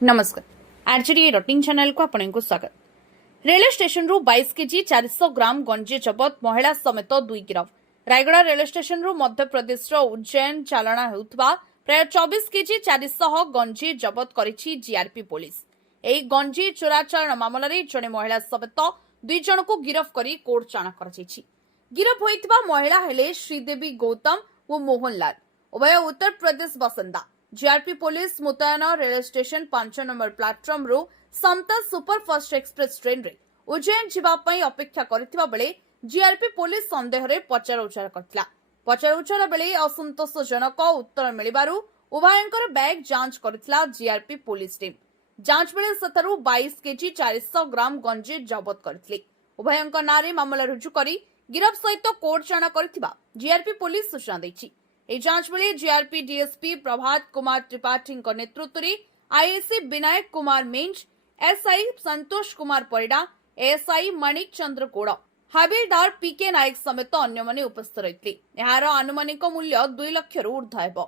नमस्कार RJD rutting channel को आपको स्वागत। रेलवे स्टेशन रु 22 केजी 400 ग्राम गंजी जबत महिला समेत 2 गिरफ। रायगड़ा रेलवे स्टेशन रु मध्य प्रदेश उज्जैन चालना हेउथबा प्राय 24 केजी 400 गंजी जबत करिछि जीआरपी पुलिस। एही गंजी चोराचालाण मामला रे जणे महिला समेत 2 जन को गिरफ करी कोर्ट चाणा करछि। गिरफ होइतबा महिला हेले श्रीदेवी गौतम और मोहनलाल, उभय उत्तर प्रदेश बासिंदा। जीआरपी पुलिस मुतयन रेलवे स्टेशन 5 नंबर प्लाटफॉर्म रु समता सुपरफास्ट एक्सप्रेस ट्रेन रे उज्जैन जीवाई अपेक्षा करथिबा बेले जीआरपी पुलिस संदेह रे पचराउचरा करथिला। पचराउचरा बेले असंतोषजनक उत्तर मिलिबारु उभयंकर बैग जांच करथिला जीआरपी पुलिस टीम। जांच बेले सतरु 22 केजी 400 ग्राम गंजी जबत करथिले। उभयंकर नारे मामला रुजु करी गिरफ सहित कोर्ट चाणा करथिबा जीआरपी पुलिस सूचना दैछि। ए जांच बेले जीआरपी डीएसपी प्रभात कुमार त्रिपाठी नेतृत्व में आईएससी विनायक कुमार मेंज, एसआई संतोष कुमार परिडा, एएसआई मणिक चंद्र कोड़, हाबिलदार पीके नायक समेत अन्य उपस्थित रही। यार आनुमानिक मूल्य 2 लाख ऊर्ध्व।